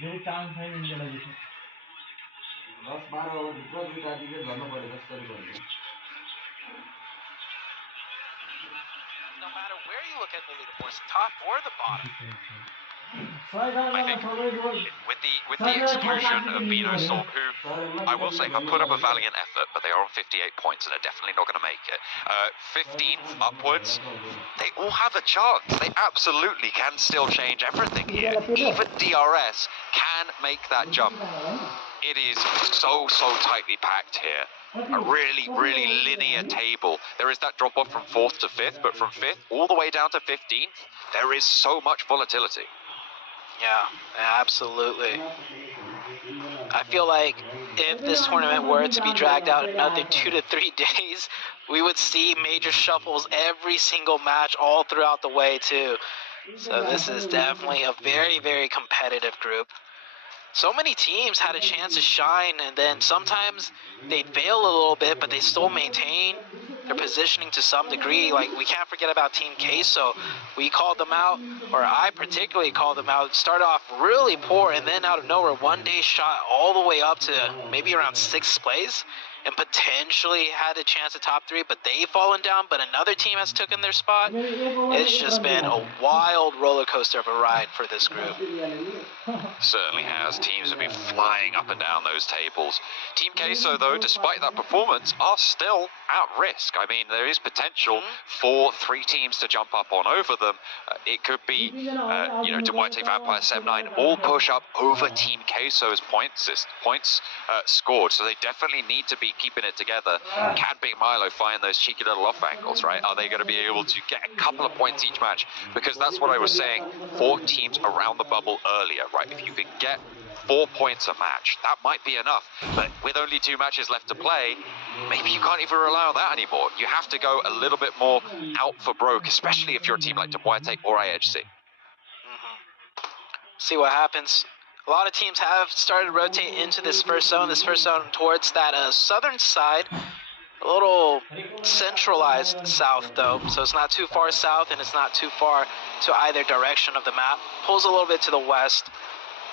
धेरै चान्स छैन इन्डियालाई जित्ने 10-12 ओभरभित्र दुईटा विकेट झर्नु पर्यो जसरी पनि No matter where you look at the leaderboards, top or the bottom. I think with the exclusion of Bino Storm, who I will say have put up a valiant effort, but they are on 58 points and are definitely not going to make it. 15th upwards, they all have a chance. They absolutely can still change everything here. Even DRS can make that jump. It is so tightly packed here. A really linear table. There is that drop off from 4th to 5th, but from 5th all the way down to 15th, there is so much volatility. Yeah, absolutely. I feel like if this tournament were to be dragged out another 2 to 3 days, we would see major shuffles every single match all throughout the way too. So this is definitely a very competitive group. So many teams had a chance to shine, and then sometimes they fail a little bit, but they still maintain their positioning to some degree. Like, we can't forget about Team Queso. We called them out, or I particularly called them out. Started off really poor, and then out of nowhere, one day shot all the way up to maybe around 6th place, and potentially had a chance at top 3, but they've fallen down, but another team has taken their spot. It's just been a wild roller coaster of a ride for this group. Certainly has. Teams have been flying up and down those tables. Team Queso, though, despite that performance, are still at risk. I mean, there is potential for 3 teams to jump up on over them. It could be, Duarte, Vampire, 7-9, all push up over Team Queso's points scored. So they definitely need to be keeping it together. Can Big Milo find those cheeky little off angles, right? Are they going to be able to get a couple of points each match? Because that's what I was saying, 4 teams around the bubble earlier, right? If you can get 4 points a match, that might be enough. But with only 2 matches left to play, maybe you can't even rely on that anymore. You have to go a little bit more out for broke, especially if you're a team like Duarte or IHC. See what happens. A lot of teams have started to rotate into this first zone towards that southern side. A little centralized south, though, so it's not too far south and it's not too far to either direction of the map. Pulls a little bit to the west,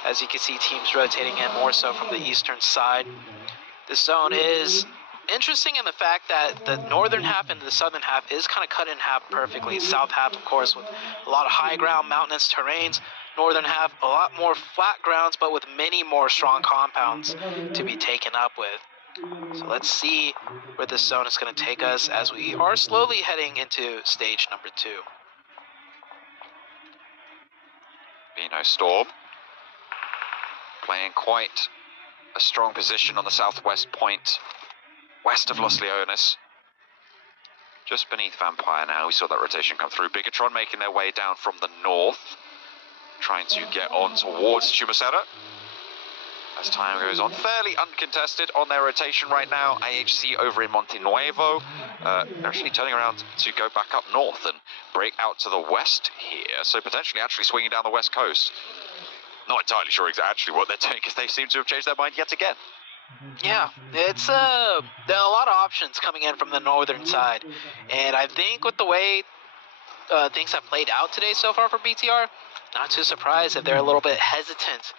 as you can see teams rotating in more so from the eastern side. This zone is interesting in the fact that the northern half and the southern half is kind of cut in half perfectly. South half, of course, with a lot of high ground, mountainous terrains. Northern half, a lot more flat grounds, but with many more strong compounds to be taken up with. So let's see where this zone is going to take us as we are slowly heading into stage number 2. Bino Storm playing quite a strong position on the southwest point, west of Los Leones. Just beneath Vampire now, we saw that rotation come through. Bigatron making their way down from the north, trying to get on towards Chumacera. As time goes on, fairly uncontested on their rotation right now. IHC over in Monte Nuevo. They're actually turning around to go back up north and break out to the west here. So potentially actually swinging down the west coast. Not entirely sure actually what they're doing, because they seem to have changed their mind yet again. Yeah, it's there are a lot of options coming in from the northern side. And I think with the way things have played out today so far for BTR, not too surprised if they're a little bit hesitant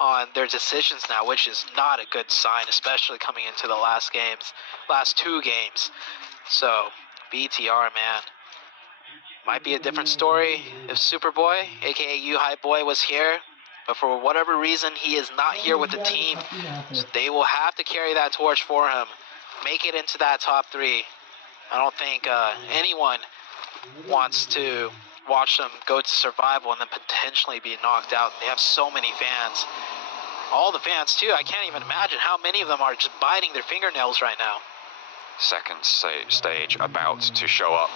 on their decisions now, which is not a good sign, especially coming into the last 2 games. So BTR, man, might be a different story if Superboy, aka U-High Boy, was here, but for whatever reason he is not here with the team. So they will have to carry that torch for him, make it into that top 3. I don't think anyone wants to watch them go to survival and then potentially be knocked out. They have so many fans. All the fans too. I can't even imagine how many of them are just biting their fingernails right now. Second stage about to show up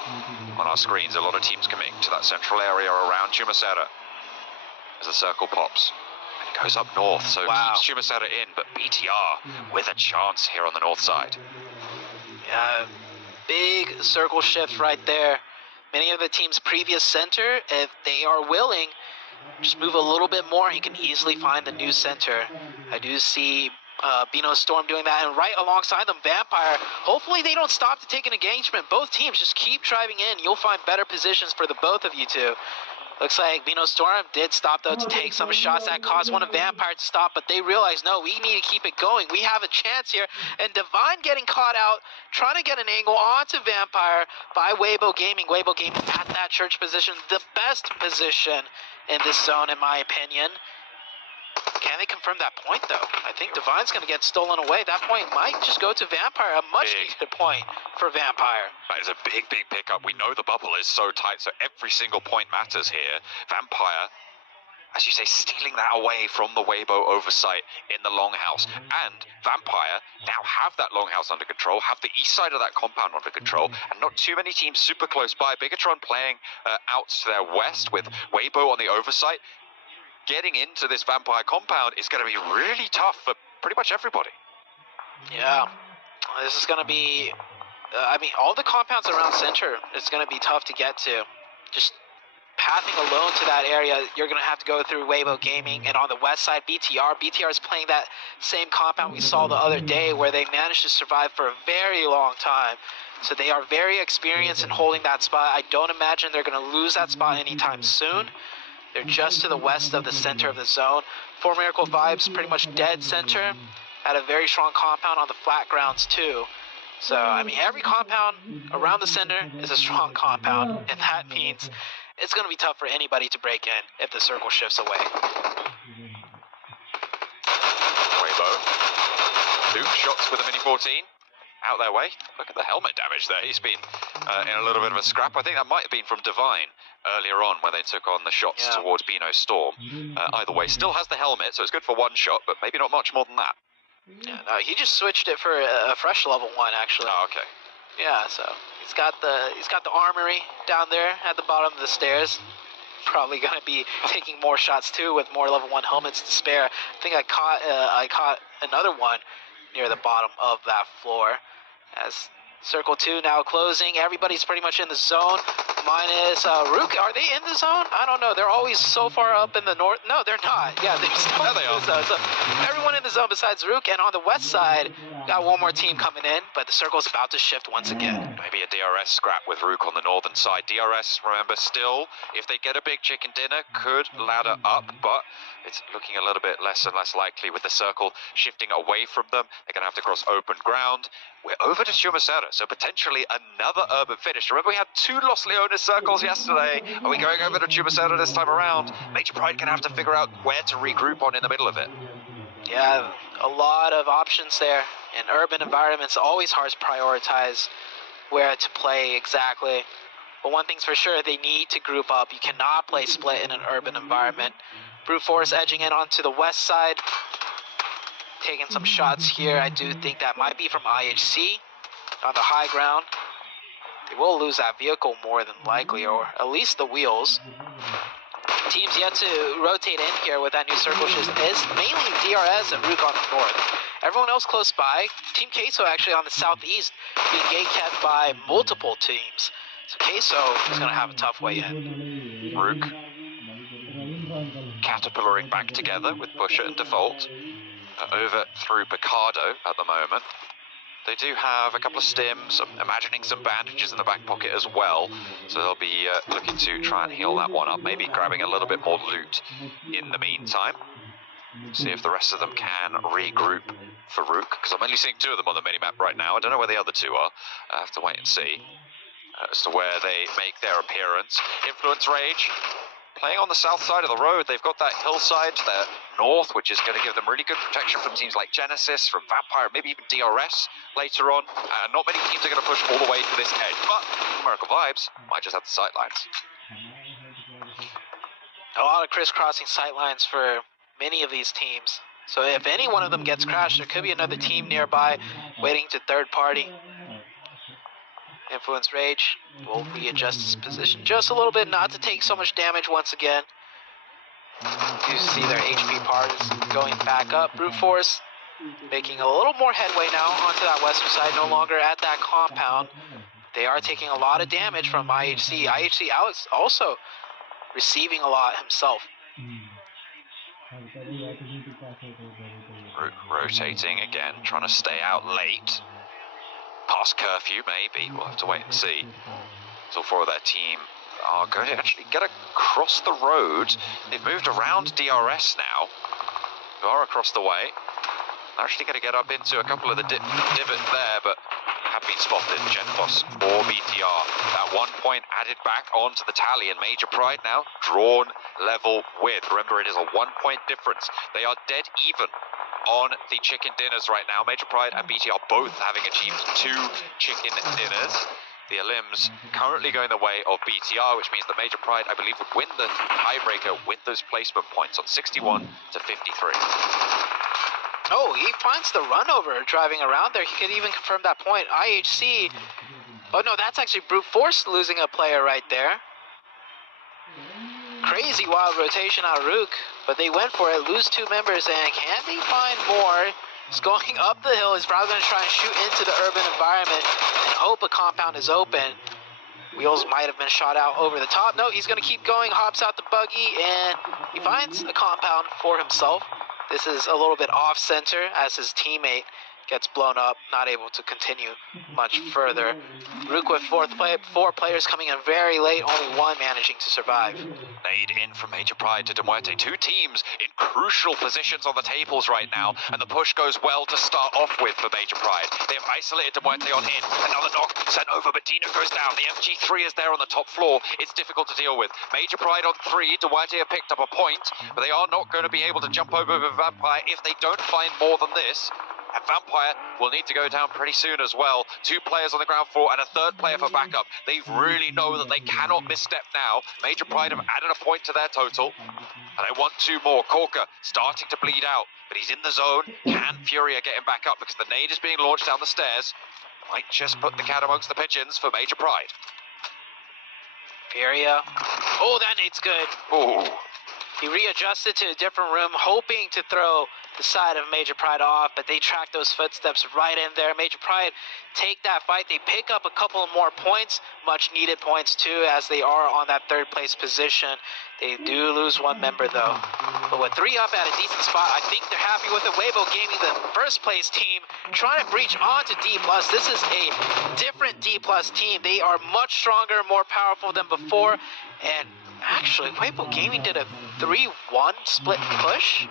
on our screens. A lot of teams coming to that central area around Chumacera as the circle pops. And it goes up north, so keeps Chumacera in, but BTR with a chance here on the north side. Yeah, big circle shift right there. Many of the team's previous center, if they are willing, just move a little bit more, and you can easily find the new center. I do see Bino Storm doing that, and right alongside them, Vampire. Hopefully they don't stop to take an engagement. Both teams just keep driving in. You'll find better positions for the both of you two. Looks like Vino Storm did stop, though, to take some shots that caused one of Vampire to stop, but they realized, no, we need to keep it going. We have a chance here. And Divine getting caught out, trying to get an angle onto Vampire by Weibo Gaming. Weibo Gaming at that church position, the best position in this zone, in my opinion. Can they confirm that point, though? I think Divine's going to get stolen away. That point might just go to Vampire. A much-needed point for Vampire. That is a big, big pickup. We know the bubble is so tight, so every single point matters here. Vampire, as you say, stealing that away from the Weibo oversight in the Longhouse. And Vampire now have that Longhouse under control, have the east side of that compound under control, and not too many teams super close by. Bigatron playing out to their west with Weibo on the oversight. Getting into this Vampire compound is going to be really tough for pretty much everybody. Yeah, this is going to be, I mean, all the compounds around center is going to be tough to get to. Just pathing alone to that area, you're going to have to go through Weibo Gaming. And on the west side, BTR. BTR is playing that same compound we saw the other day where they managed to survive for a very long time. So they are very experienced in holding that spot. I don't imagine they're going to lose that spot anytime soon. They're just to the west of the center of the zone. For Miracle Vibes, pretty much dead center. Had a very strong compound on the flat grounds too. So, I mean, every compound around the center is a strong compound. And that means it's going to be tough for anybody to break in if the circle shifts away. Weibo. 2 shots with a Mini 14. Out their way. Look at the helmet damage there. He's been in a little bit of a scrap. I think that might have been from Divine earlier on when they took on the shots towards Beano Storm. Either way, still has the helmet, so it's good for 1 shot, but maybe not much more than that. Yeah, no, he just switched it for a fresh level 1, actually. Oh, okay. Yeah, so he's got the armory down there at the bottom of the stairs. Probably going to be taking more shots too with more level 1 helmets to spare. I think I caught another one near the bottom of that floor. As Circle 2 now closing, everybody's pretty much in the zone. Minus Rook, are they in the zone? I don't know. They're always so far up in the north. No, they're not. Yeah, they're still in the zone. So everyone in the zone besides Rook. And on the west side, got one more team coming in, but the circle's about to shift once again. Maybe a DRS scrap with Rook on the northern side. DRS, remember, still, if they get a big chicken dinner, could ladder up, but it's looking a little bit less and less likely with the circle shifting away from them. They're going to have to cross open ground. We're over to Chumasera, so potentially another urban finish. Remember, we had 2 Los Leones circles yesterday. Are we going over to Chumasera this time around? Major Pride going to have to figure out where to regroup on in the middle of it. Yeah, a lot of options there. In urban environments, always hard to prioritize where to play exactly. But one thing's for sure, they need to group up. You cannot play split in an urban environment. Brute Force edging in onto the west side. Taking some shots here. I do think that might be from IHC on the high ground. They will lose that vehicle more than likely, or at least the wheels. Teams yet to rotate in here with that new circle shift is mainly DRS and Rook on the north. Everyone else close by. Team Queso actually on the southeast being gate kept by multiple teams. So Queso is going to have a tough way in. Rook caterpillaring back together with Pusher and Default. Over through Picardo at the moment. They do have a couple of stims, I'm imagining some bandages in the back pocket as well, so they'll be looking to try and heal that one up, maybe grabbing a little bit more loot in the meantime. See if the rest of them can regroup for Rook, because I'm only seeing 2 of them on the minimap right now. I don't know where the other 2 are. I have to wait and see as to where they make their appearance. Influence Rage. Playing on the south side of the road, they've got that hillside to their north, which is going to give them really good protection from teams like Genesis, from Vampire, maybe even DRS later on. Not many teams are going to push all the way to this edge, but Miracle Vibes might just have the sightlines. A lot of crisscrossing sightlines for many of these teams. So if any one of them gets crashed, there could be another team nearby waiting to third party. Influence Rage will readjust his position just a little bit, not to take so much damage once again. You see their HP part is going back up. Brute Force making a little more headway now onto that western side, no longer at that compound. They are taking a lot of damage from IHC. IHC Alex also receiving a lot himself. Rotating again, trying to stay out late. Past curfew, maybe. We'll have to wait and see. So 4 of their team are going to actually get across the road. They've moved around DRS now, who are across the way. They're actually going to get up into a couple of the divots there, but have been spotted. Genfos for BTR. That 1 point added back onto the tally, and Major Pride now drawn level with. Remember, it is a 1 point difference. They are dead even on the chicken dinners right now. Major Pride and BTR both having achieved 2 chicken dinners. The Elims currently going the way of BTR, which means that Major Pride, I believe, would win the tiebreaker with those placement points on 61 to 53. Oh, he finds the run over driving around there. He could even confirm that point. IHC. Oh no, that's actually brute force losing a player right there. Crazy wild rotation out of Rook, but they went for it. Lose 2 members, and can they find more? He's going up the hill. He's probably going to try and shoot into the urban environment and hope a compound is open. Wheels might have been shot out over the top. No, he's going to keep going. Hops out the buggy, and he finds a compound for himself. This is a little bit off-center as his teammate gets blown up, not able to continue much further. Rook with 4 players coming in very late, only 1 managing to survive. Nade in from Major Pride to Demuerte. 2 teams in crucial positions on the tables right now, and the push goes well to start off with for Major Pride. They have isolated Demuerte on in. Another knock sent over, but Dino goes down. The MG3 is there on the top floor. It's difficult to deal with. Major Pride on 3. Demuerte have picked up a point, but they are not going to be able to jump over with Vampire if they don't find more than this. And Vampire will need to go down pretty soon as well. 2 players on the ground floor and a 3rd player for backup. They really know that they cannot misstep now. Major Pride have added a point to their total, and they want 2 more. Corker starting to bleed out, but he's in the zone. Can Furia get him back up, because the nade is being launched down the stairs? Might just put the cat amongst the pigeons for Major Pride. Furia. Oh, that nade's good. Ooh. He readjusted to a different room, hoping to throw the side of Major Pride off, but they track those footsteps right in there. Major Pride take that fight. They pick up a couple of more points, much needed points too, as they are on that 3rd place position. They do lose 1 member though. But with 3 up at a decent spot, I think they're happy with it. Weibo Gaming, the 1st place team, trying to breach onto D+. This is a different D+ team. They are much stronger, more powerful than before. And actually, Weibo Gaming did a 3-1 split push.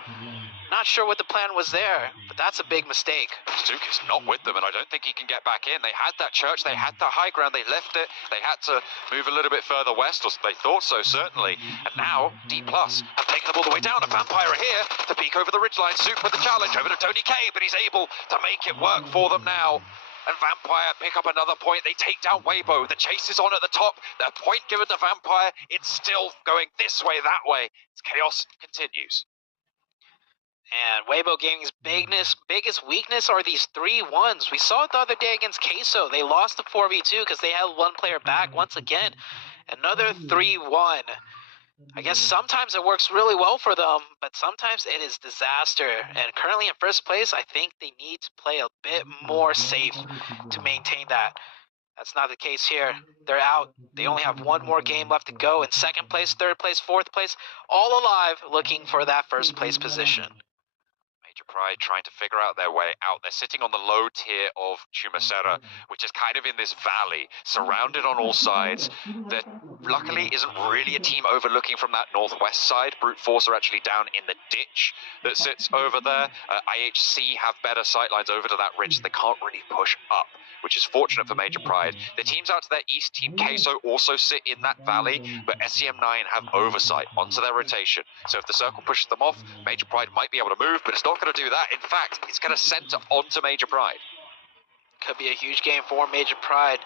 Not sure what the plan was there, but that's a big mistake. Duke is not with them, and I don't think he can get back in. They had that church, they had that high ground, they left it. They had to move a little bit further west, or they thought so, certainly. And now, D+ have taken them all the way down. A Vampire are here to peek over the ridgeline. Souk with the challenge over to Tony K, but he's able to make it work for them now. And Vampire pick up another point. They take down Weibo. The chase is on at the top. The point given to Vampire. It's still going this way, that way. It's chaos continues. And Weibo Gaming's biggest weakness are these 3-1s. We saw it the other day against Queso. They lost the 4v2 because they had 1 player back once again. Another 3-1. I guess sometimes it works really well for them, but sometimes it is disaster. And currently in 1st place, I think they need to play a bit more safe to maintain that. That's not the case here. They're out. They only have 1 more game left to go in 2nd place, 3rd place, 4th place, all alive, looking for that 1st place position. Major Pride trying to figure out their way out. They're sitting on the low tier of Chumacera, which is kind of in this valley, surrounded on all sides. There luckily isn't really a team overlooking from that northwest side. Brute Force are actually down in the ditch that sits over there. IHC have better sightlines over to that ridge, so they can't really push up, which is fortunate for Major Pride. The teams out to their east, Team Queso, also sit in that valley, but SCM9 have oversight onto their rotation. So if the circle pushes them off, Major Pride might be able to move, but it's not going to do that. In fact, it's going to center onto Major Pride. Could be a huge game for Major Pride.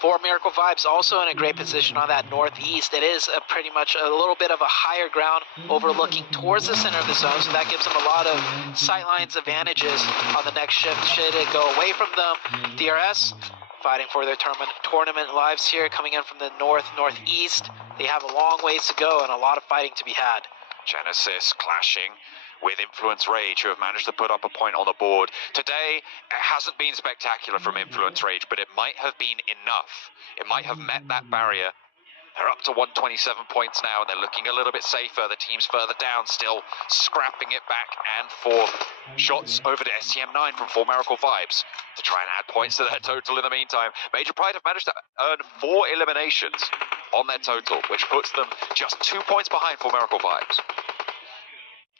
4 Miracle Vibes also in a great position on that northeast. It is pretty much a little bit of a higher ground overlooking towards the center of the zone, so that gives them a lot of sightlines advantages on the next shift. Should it go away from them, DRS fighting for their tournament lives here, coming in from the northeast. They have a long ways to go and a lot of fighting to be had. Genesis clashing with Influence Rage, who have managed to put up a point on the board. Today, it hasn't been spectacular from Influence Rage, but it might have been enough. It might have met that barrier. They're up to 127 points now, and they're looking a little bit safer. The teams further down still scrapping it back and forth. Shots over to SCM9 from 4 Miracle Vibes to try and add points to their total in the meantime. Major Pride have managed to earn 4 eliminations on their total, which puts them just 2 points behind for Miracle Vibes.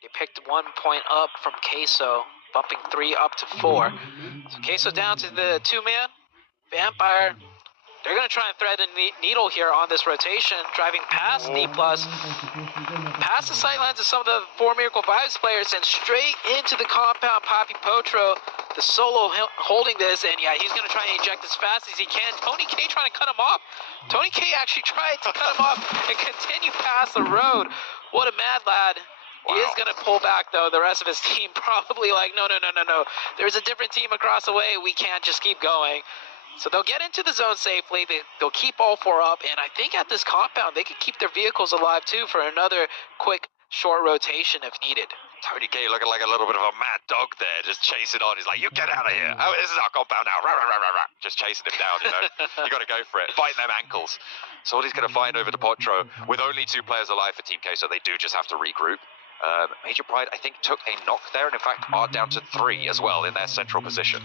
They picked 1 point up from Queso, bumping 3 up to 4. So Queso down to the 2-man. Vampire, they're going to try and thread a needle here on this rotation, driving past D+, past the sightlines of some of the 4 Miracle Vibes players, and straight into the compound. Papi Potro, the solo holding this, and yeah, he's going to try and eject as fast as he can. Tony K trying to cut him off. Tony K actually tried to cut him off and continue past the road. What a mad lad. He is going to pull back, though. The rest of his team probably like, no. There's a different team across the way. We can't just keep going. So they'll get into the zone safely. They'll keep all 4 up. And I think at this compound, they could keep their vehicles alive, too, for another quick, short rotation if needed. Tony K looking like a little bit of a mad dog there, just chasing on. He's like, you get out of here. Oh, this is our compound now. Rah, rah, rah, rah, rah. Just chasing him down, you know. You got to go for it. Biting them ankles. So what he's going to find over to Potro, with only 2 players alive for Team K, so they do just have to regroup. Major Pride, I think, took a knock there, and in fact are down to 3 as well in their central position.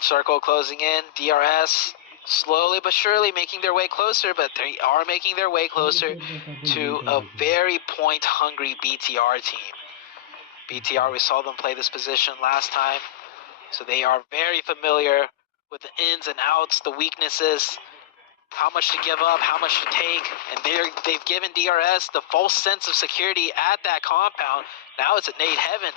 Circle closing in. DRS slowly but surely making their way closer, but they are making their way closer to a very point-hungry BTR team. BTR, we saw them play this position last time, so they are very familiar with the ins and outs, the weaknesses, how much to give up, how much to take, and they've given DRS the false sense of security at that compound. Now it's a nade heaven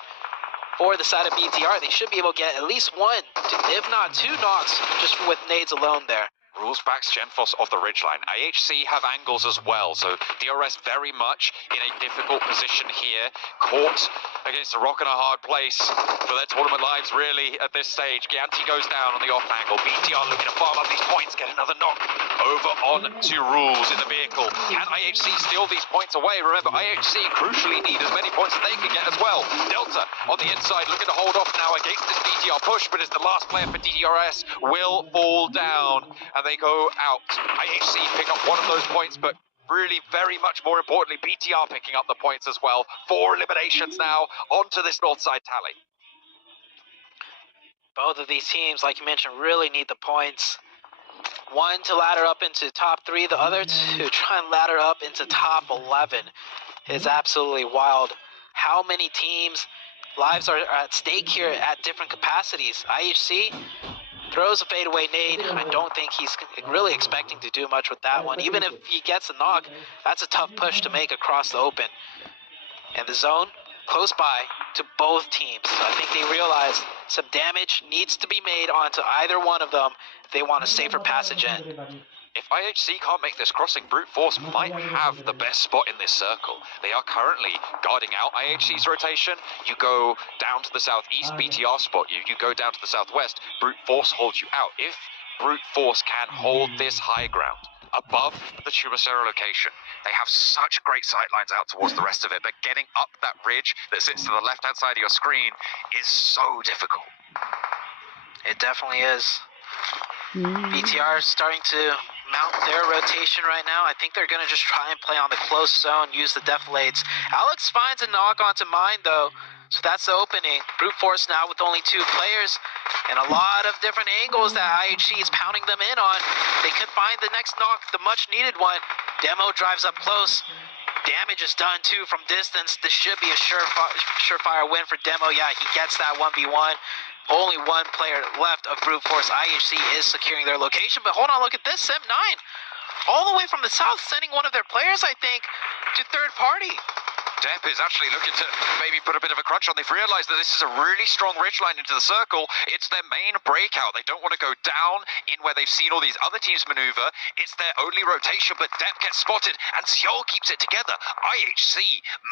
for the side of BTR. They should be able to get at least 1, if not 2 knocks just with nades alone there. Rules backs Genfos off the ridgeline. IHC have angles as well, so DRS very much in a difficult position here. Caught against a rock and a hard place for their tournament lives, really, at this stage. Gianti goes down on the off angle. BTR looking to farm up these points, get another knock over on to Rules in the vehicle. Can IHC steal these points away? Remember, IHC crucially need as many points as they can get as well. Delta on the inside looking to hold off now against this BTR push, but as the last player for DRS will fall down, and they go out. IHC pick up 1 of those points, but really, very much more importantly, BTR picking up the points as well. 4 eliminations now onto this north side tally. Both of these teams, like you mentioned, really need the points. One to ladder up into top 3, the other to try and ladder up into top 11. It's absolutely wild how many teams' lives are at stake here at different capacities. IHC throws a fadeaway nade. I don't think he's really expecting to do much with that one. Even if he gets a knock, that's a tough push to make across the open. And the zone, close by to both teams. So I think they realize some damage needs to be made onto either one of them if they want a safer passage in. If IHC can't make this crossing, Brute Force might have the best spot in this circle. They are currently guarding out IHC's rotation. You go down to the southeast, BTR spot you. You go down to the southwest, Brute Force holds you out. If Brute Force can hold this high ground above the Chumacero location, they have such great sightlines out towards the rest of it, but getting up that ridge that sits to the left-hand side of your screen is so difficult. It definitely is. BTR is starting to mount their rotation right now. I think they're going to just try and play on the close zone, use the deflates. Alex finds a knock onto mine, though, so that's the opening. Brute Force now with only 2 players and a lot of different angles that IHC is pounding them in on. They could find the next knock, the much-needed one. Demo drives up close. Damage is done, too, from distance. This should be a surefire win for Demo. Yeah, he gets that 1v1. Only 1 player left of Brute Force. IHC is securing their location, but hold on, look at this. Sem9, all the way from the south, sending one of their players, I think, to third party. Depp is actually looking to maybe put a bit of a crunch on. They've realized that this is a really strong ridgeline into the circle. It's their main breakout. They don't want to go down in where they've seen all these other teams maneuver. It's their only rotation, but Depp gets spotted, and Seoul keeps it together. IHC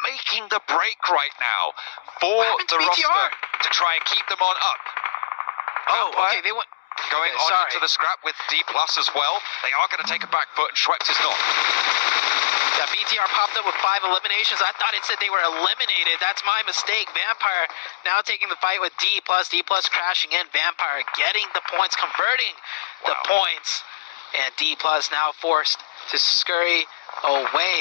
making the break right now for the roster to try and keep them on up. Oh, okay, they went... Going on into the scrap with D+ as well. They are going to take a back foot, and Schweppes is not. Yeah, BTR popped up with 5 eliminations. I thought it said they were eliminated. That's my mistake. Vampire now taking the fight with D+. D+ crashing in. Vampire getting the points, converting the points. And D+ now forced to scurry away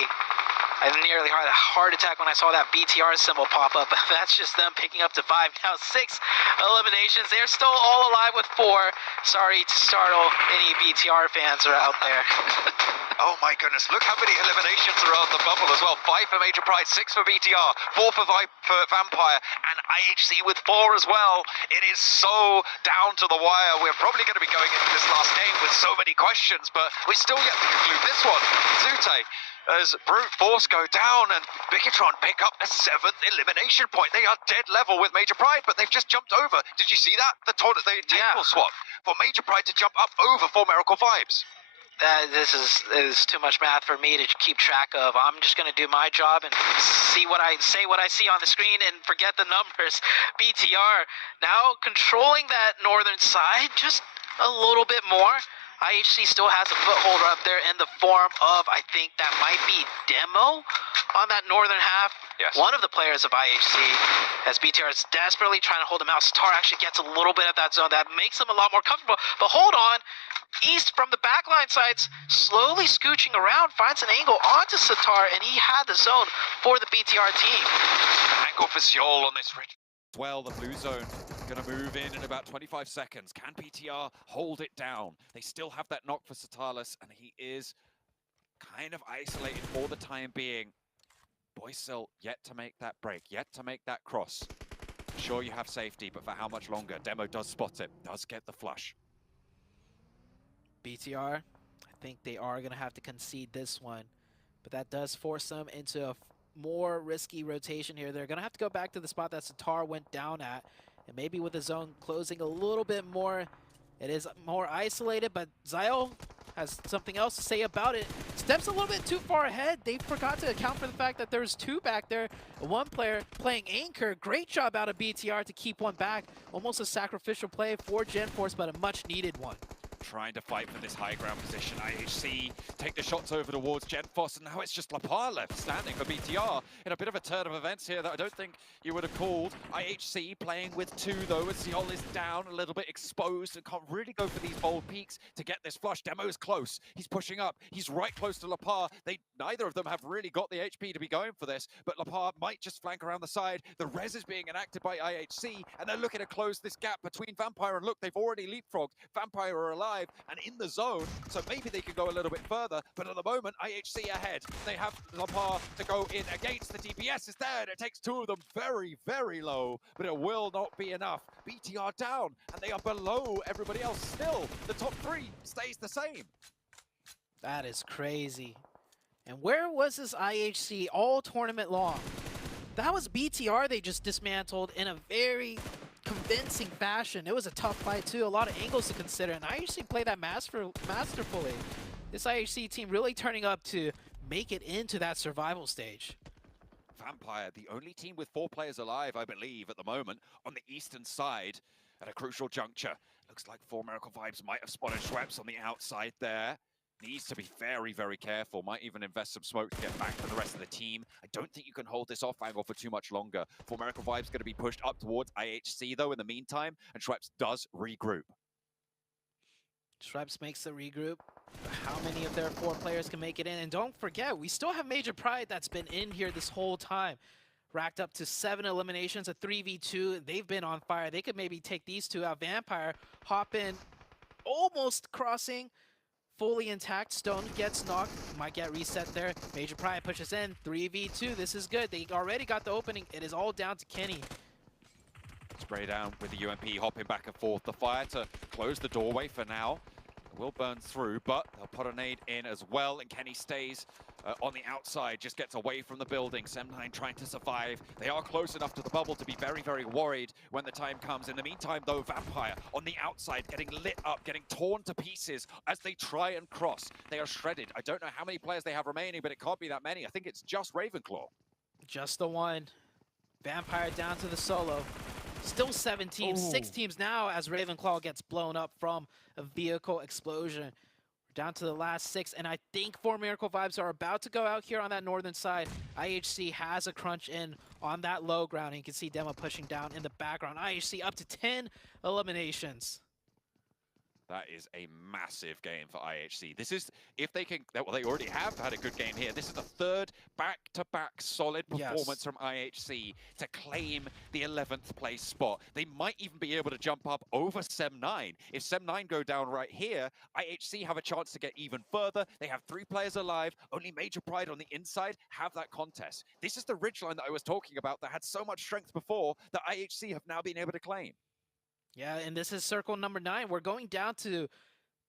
I nearly had a heart attack when I saw that BTR symbol pop up. That's just them picking up to 5 now. 6 eliminations. They're still all alive with 4. Sorry to startle any BTR fans are out there. Oh my goodness, look how many eliminations are on the bubble as well. 5 for Major Pride, 6 for BTR, 4 for Vampire, and IHC with 4 as well. It is so down to the wire. We're probably going to be going into this last game with so many questions, but we still yet to conclude this one. Zute, as Brute Force go down and Bigotron pick up a 7th elimination point. They are dead level with Major Pride, but they've just jumped over. Did you see that? The table swap for Major Pride to jump up over for Miracle Vibes. This is too much math for me to keep track of. I'm just going to do my job and see what I see on the screen and forget the numbers. BTR now controlling that northern side just a little bit more. IHC still has a foothold up there in the form of, I think that might be Demo on that northern half. Yes. One of the players of IHC, as BTR is desperately trying to hold him out. Satar actually gets a little bit of that zone. That makes him a lot more comfortable. But hold on. East from the backline sides, slowly scooching around, finds an angle onto Satar, and he had the zone for the BTR team. Angle for Seoul on this ridge. Well, the blue zone going to move in about 25 seconds. Can PTR hold it down? They still have that knock for Satalis, and he is kind of isolated for the time being. Boycel yet to make that break, yet to make that cross. Sure, you have safety, but for how much longer? Demo does spot it, does get the flush. BTR, I think they are going to have to concede this one, but that does force them into a more risky rotation here. They're going to have to go back to the spot that Satar went down at, and maybe with the zone closing a little bit more, it is more isolated, but Zyle has something else to say about it. Steps a little bit too far ahead. They forgot to account for the fact that there's 2 back there. One player playing anchor. Great job out of BTR to keep one back. Almost a sacrificial play for Gen Force, but a much needed one. Trying to fight for this high ground position. IHC take the shots over towards Genfos, and now it's just Lapar left standing for BTR in a bit of a turn of events here that I don't think you would have called. IHC playing with 2 though, as Seol is down, a little bit exposed and can't really go for these bold peaks to get this flush. Demo is close. He's pushing up. He's right close to Lapar. Neither of them have really got the HP to be going for this, but Lapar might just flank around the side. The res is being enacted by IHC, and they're looking to close this gap between Vampire and look, they've already leapfrogged. Vampire are alive and in the zone, so maybe they could go a little bit further, but at the moment, IHC ahead. They have Lapar to go in against the DPS is there, and it takes 2 of them very, very low, but it will not be enough. BTR down, and they are below everybody else still. The top 3 stays the same. That is crazy. And where was this IHC all tournament long? That was BTR they just dismantled in a very convincing fashion. It was a tough fight too, a lot of angles to consider, and IHC played that masterfully. This IHC team really turning up to make it into that survival stage. Vampire, the only team with 4 players alive, I believe, at the moment, on the eastern side at a crucial juncture. Looks like 4 Miracle Vibes might have spotted Schweppes on the outside there. Needs to be very, very careful. Might even invest some smoke to get back to the rest of the team. I don't think you can hold this off angle for too much longer. 4 Miracle Vibes going to be pushed up towards IHC, though, in the meantime, and Schweppes does regroup. Schweppes makes the regroup. How many of their 4 players can make it in? And don't forget, we still have Major Pride that's been in here this whole time. Racked up to 7 eliminations, a 3v2. They've been on fire. They could maybe take these 2 out. Vampire hop in, almost crossing. Fully intact. Stone gets knocked. Might get reset there. Major Pride pushes in. 3v2. This is good. They already got the opening. It is all down to Kenny. Spray down with the UMP hopping back and forth. The fire to close the doorway for now. It will burn through, but they'll put a nade in as well, and Kenny stays on the outside, just gets away from the building. Sem9 trying to survive. They are close enough to the bubble to be very, very worried when the time comes. In the meantime, though, Vampire on the outside getting lit up, getting torn to pieces as they try and cross. They are shredded. I don't know how many players they have remaining, but it can't be that many. I think it's just Ravenclaw. Just the one. Vampire down to the solo. Still 7 teams, 6 teams now as Ravenclaw gets blown up from a vehicle explosion. We're down to the last 6, and I think 4 Miracle Vibes are about to go out here on that northern side. IHC has a crunch in on that low ground, and you can see Demo pushing down in the background. IHC up to 10 eliminations. That is a massive game for IHC. This is, if they can, well, they already have had a good game here. This is the third back-to-back solid performance from IHC to claim the 11th place spot. They might even be able to jump up over Sem9. If Sem9 go down right here, IHC have a chance to get even further. They have 3 players alive. Only Major Pride on the inside have that contest. This is the ridgeline that I was talking about that had so much strength before that IHC have now been able to claim. Yeah, and this is circle number 9. We're going down to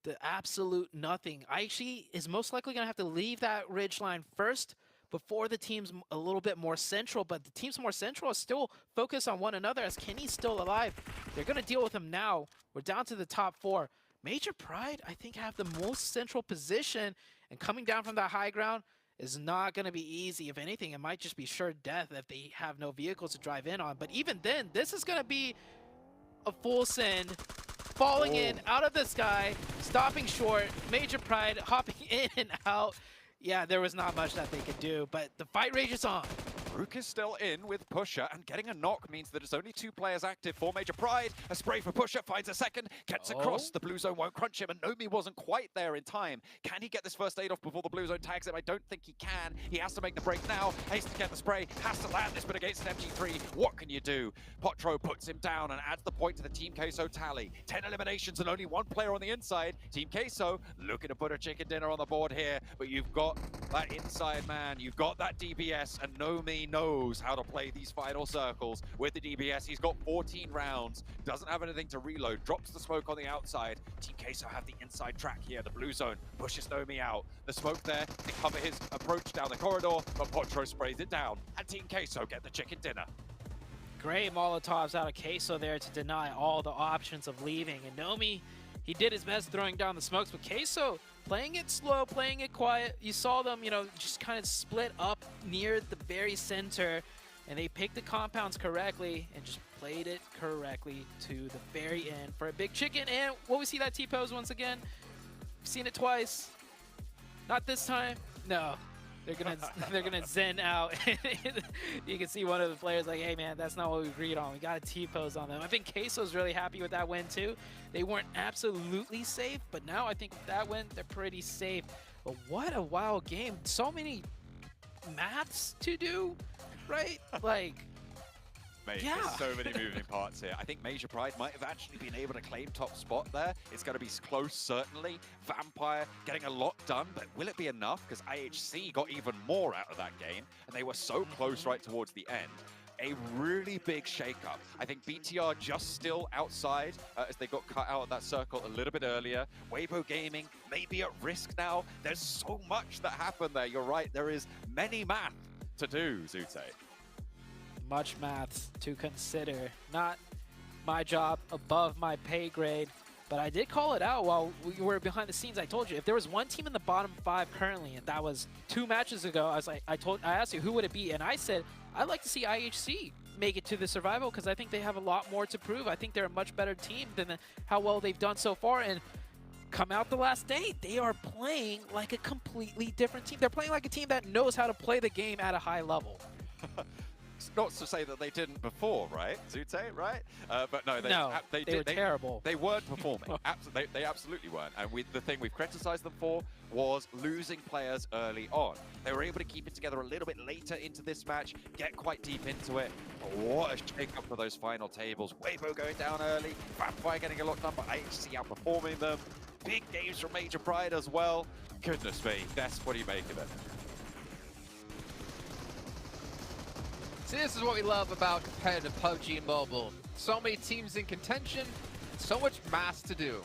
the absolute nothing. IHC is most likely going to have to leave that ridge line first before the team's a little bit more central, but the teams more central are still focused on one another as Kenny's still alive. They're going to deal with him now. We're down to the top 4. Major Pride, I think, have the most central position, and coming down from that high ground is not going to be easy. If anything, it might just be sure death if they have no vehicles to drive in on. But even then, this is going to be a full send, falling in out of the sky, stopping short, Major Pride hopping in and out. Yeah, there was not much that they could do, but the fight rages on. Rook is still in with Pusher, and getting a knock means that it's only 2 players active for Major Pride. A spray for Pusher, finds a second, gets across. The blue zone won't crunch him, and Nomi wasn't quite there in time. Can he get this first aid off before the blue zone tags him? I don't think he can. He has to make the break now. Has to get the spray, has to land this, but against an MG3, what can you do? Potro puts him down and adds the point to the Team Queso tally. 10 eliminations and only 1 player on the inside. Team Queso looking to put a chicken dinner on the board here, but you've got that inside man, you've got that DBS, and Nomi knows how to play these final circles with the DBS. He's got 14 rounds, doesn't have anything to reload, drops the smoke on the outside. Team Queso have the inside track here. The blue zone pushes Nomi out. The smoke there to cover his approach down the corridor, but Potro sprays it down, and Team Queso get the chicken dinner. Great Molotovs out of Queso there to deny all the options of leaving. And Nomi, he did his best throwing down the smokes, but Queso playing it slow, playing it quiet. You saw them, you know, just kind of split up near the very center, and they picked the compounds correctly and just played it correctly to the very end for a big chicken. And will we see that T-pose once again? We've seen it twice. Not this time. No. They're gonna zen out. You can see one of the players like, hey man, that's not what we agreed on. We got a T-pose on them. I think Queso's really happy with that win too. They weren't absolutely safe, but now I think with that win, they're pretty safe. But what a wild game. So many maths to do, right? Like, Mate, yeah. there's so many moving parts here. I think Major Pride might have actually been able to claim top spot there. It's going to be close, certainly. Vampire getting a lot done, but will it be enough? Because IHC got even more out of that game, and they were so close right towards the end. A really big shakeup. I think BTR just still outside as they got cut out of that circle a little bit earlier. Weibo Gaming may be at risk now. There's so much that happened there. You're right. There is many math to do, Zute. Much maths to consider. Not my job, above my pay grade, but I did call it out while we were behind the scenes. I told you, if there was one team in the bottom 5 currently, and that was 2 matches ago, I was like, I asked you who would it be, and I said I'd like to see IHC make it to the survival because I think they have a lot more to prove. I think they're a much better team than how well they've done so far, and come out the last day, they are playing like a completely different team. They're playing like a team that knows how to play the game at a high level. Not to say that they didn't before, right, Zute, right? But no, they were terrible. They weren't performing. They absolutely weren't. And the thing we've criticized them for was losing players early on. They were able to keep it together a little bit later into this match, get quite deep into it. But what a shake-up for those final tables. Weibo going down early, Vampire getting a lot done, but IHC outperforming them. Big games from Major Pride as well. Goodness me, that's what do you make of it? See, this is what we love about competitive PUBG Mobile. So many teams in contention, so much mass to do.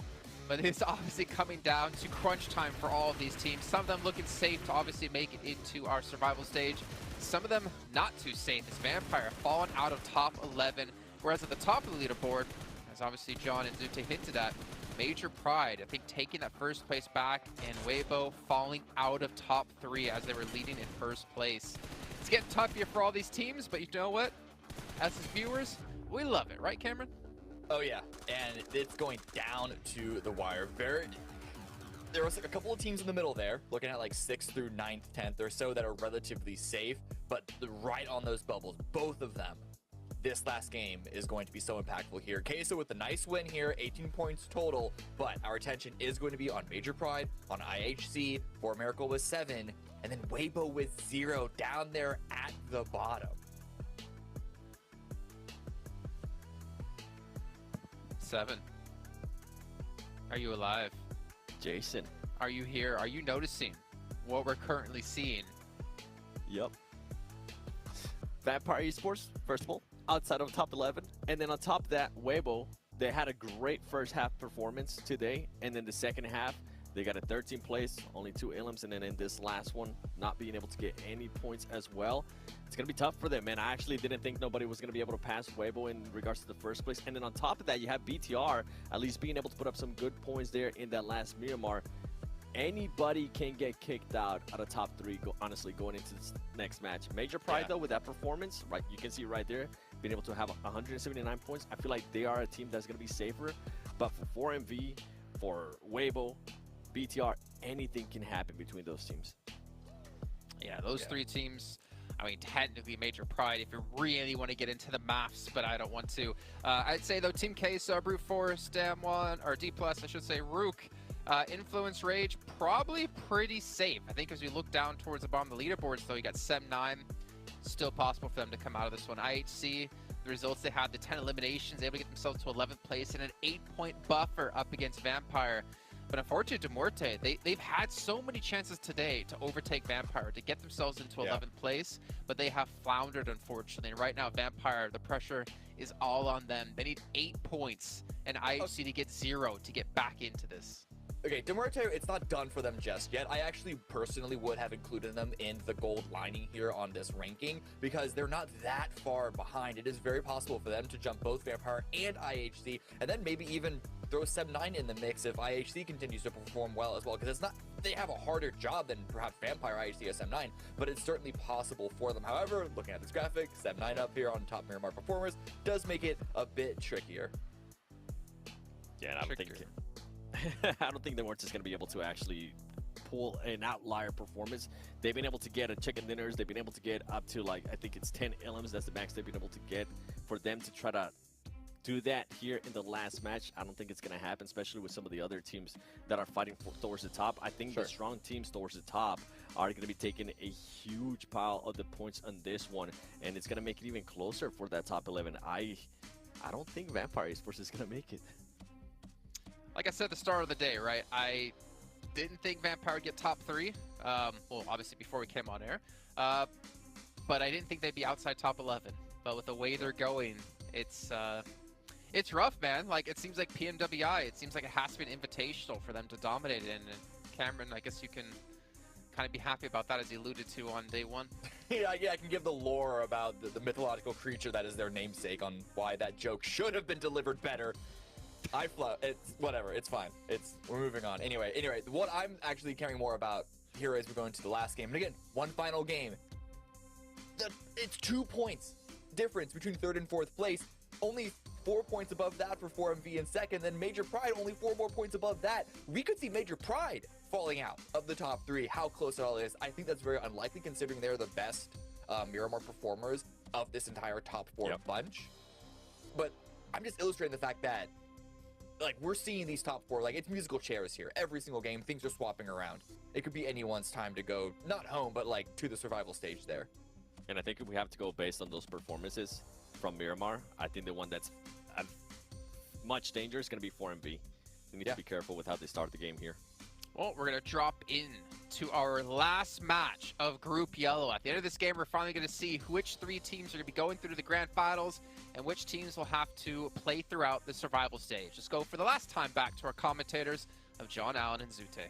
But it's obviously coming down to crunch time for all of these teams. Some of them looking safe to obviously make it into our survival stage. Some of them not too safe. As Vampire fallen out of top 11, whereas at the top of the leaderboard, as obviously John and Zute hinted at, Major Pride, I think, taking that first place back, and Weibo falling out of top 3 as they were leading in first place. It's getting tough here for all these teams, but you know what? As his viewers, we love it, right, Cameron? Oh yeah, and it's going down to the wire. There was a couple of teams in the middle there, looking at like 6th through 9th, 10th or so that are relatively safe, but right on those bubbles, both of them this last game is going to be so impactful here. Queso with a nice win here, 18 points total, but our attention is going to be on Major Pride, on IHC, For Miracle with 7, and then Weibo with 0 down there at the bottom. 7. Are you alive? Jason. Are you here? Are you noticing what we're currently seeing? Yep. Vampire Esports, first of all, outside of top 11. And then on top of that, Weibo, they had a great first half performance today. And then the second half, they got a 13th place, only 2 elims. And then in this last one, not being able to get any points as well. It's going to be tough for them, man. I actually didn't think nobody was going to be able to pass Weibo in regards to the first place. And then on top of that, you have BTR at least being able to put up some good points there in that last Miramar. Anybody can get kicked out of top 3, honestly, going into this next match. Major Pride, though, with that performance, right, you can see right there, being able to have 179 points. I feel like they are a team that's going to be safer. But for 4MV, for Weibo, BTR, anything can happen between those teams. Yeah, those 3 teams, I mean, technically Major Pride if you really want to get into the maths, but I don't want to. I'd say, though, Team Queso, Brute Force, Dam1, or D+, I should say, Rook, Influence Rage, probably pretty safe. I think as we look down towards the bottom of the leaderboards, though, you got Sem9, still possible for them to come out of this one. IHC, the results they had, the 10 eliminations, able to get themselves to 11th place and an 8-point buffer up against Vampire. But unfortunately, Demorte, they've had so many chances today to overtake Vampire, to get themselves into 11th place, but they have floundered, unfortunately. And right now, Vampire, the pressure is all on them. They need 8 points, and IHC to get 0 to get back into this. Okay, Demorte, it's not done for them just yet. I actually personally would have included them in the gold lining here on this ranking because they're not that far behind. It is very possible for them to jump both Vampire and IHC, and then maybe even throw Sem9 in the mix if IHC continues to perform well as well, because it's not, they have a harder job than perhaps Vampire, IHC, or Sem9, but it's certainly possible for them. However, looking at this graphic, Sem9 up here on top Miramar performers does make it a bit trickier. Yeah, and I don't think the Morts is going to be able to actually pull an outlier performance. They've been able to get a chicken dinners. They've been able to get up to, like, I think it's 10 elims. That's the max they've been able to get. For them to try to do that here in the last match, I don't think it's going to happen, especially with some of the other teams that are fighting towards the top. I think the strong teams towards the top are going to be taking a huge pile of the points on this one, and it's going to make it even closer for that top 11. I don't think Vampire Esports is going to make it. Like I said at the start of the day, right, I didn't think Vampire would get top 3. Well, obviously before we came on air. But I didn't think they'd be outside top 11. But with the way they're going, it's rough, man. Like, it seems like PMWI, it seems like it has to be an invitational for them to dominate it. And Cameron, I guess you can kind of be happy about that, as he alluded to on day 1. Yeah, I can give the lore about the mythological creature that is their namesake on why that joke should have been delivered better. It's whatever, it's fine. We're moving on. Anyway, what I'm actually caring more about here as we're going to the last game. And again, one final game. It's 2 points difference between 3rd and 4th place. Only 4 points above that for 4MV in 2nd. Then Major Pride only 4 more points above that. We could see Major Pride falling out of the top 3. How close it all is, I think that's very unlikely considering they're the best Miramar performers of this entire top 4 bunch. But I'm just illustrating the fact that, like, we're seeing these top 4, like, it's musical chairs here. Every single game, things are swapping around. It could be anyone's time to go, not home, but, like, to the survival stage there. And I think if we have to go based on those performances from Miramar, I think the one that's much danger is going to be 4MV. We need to be careful with how they start the game here. Well, we're going to drop in to our last match of Group Yellow. At the end of this game, we're finally going to see which 3 teams are going to be going through to the grand finals and which teams will have to play throughout the survival stage. Let's go for the last time back to our commentators of John Allen and Zute.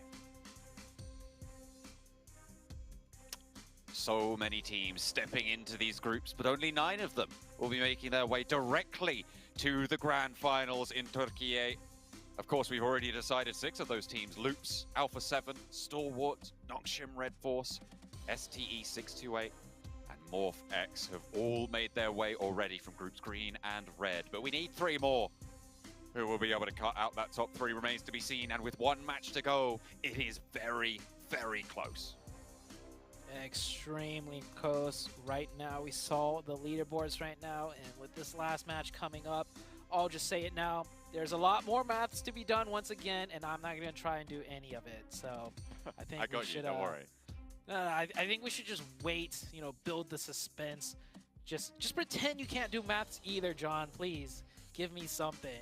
So many teams stepping into these groups, but only 9 of them will be making their way directly to the grand finals in Turkey. Of course, we've already decided 6 of those teams: Loops, Alpha 7, Stalwart, Nongshim Red Force, STE 628, and Morph X have all made their way already from groups green and red. But we need 3 more. Who will be able to cut out that top 3 remains to be seen, and with 1 match to go, it is very, very close. Extremely close right now. We saw the leaderboards right now, and with this last match coming up, I'll just say it now. There's a lot more maths to be done once again, and I'm not going to try and do any of it. So I think I got we should, you, don't worry. I think we should just wait, you know, build the suspense. Just pretend you can't do maths either, John, please. Give me something.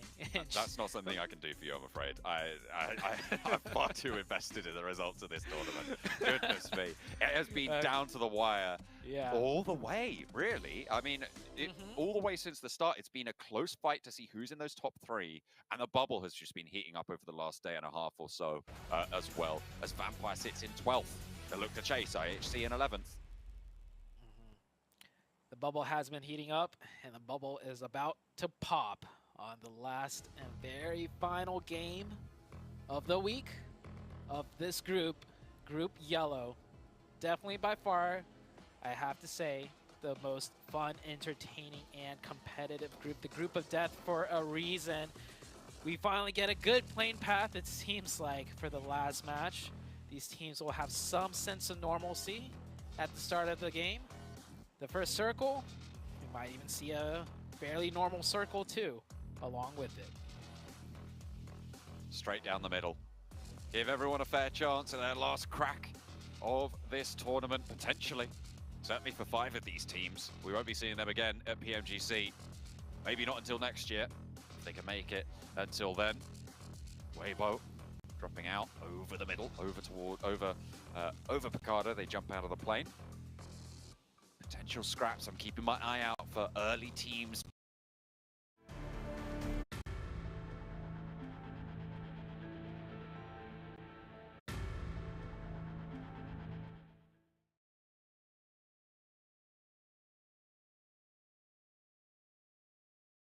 That's not something I can do for you, I'm afraid. I'm far too invested in the results of this tournament. Goodness me. It has been down to the wire all the way, really. I mean, all the way since the start, it's been a close fight to see who's in those top 3, and the bubble has just been heating up over the last day and a half or so as well, as Vampire sits in 12th. They look to chase IHC in 11th. The bubble has been heating up, and the bubble is about to pop on the last and very final game of the week of this group, Group Yellow. Definitely by far, I have to say, the most fun, entertaining, and competitive group. The group of death for a reason. We finally get a good playing path, it seems like, for the last match. These teams will have some sense of normalcy at the start of the game. The first circle, we might even see a fairly normal circle too, along with it. Straight down the middle. Give everyone a fair chance at their last crack of this tournament, potentially. Certainly for 5 of these teams. We won't be seeing them again at PMGC. Maybe not until next year, if they can make it until then. Weibo dropping out over the middle, over Picardo. They jump out of the plane. Potential scraps. I'm keeping my eye out for early teams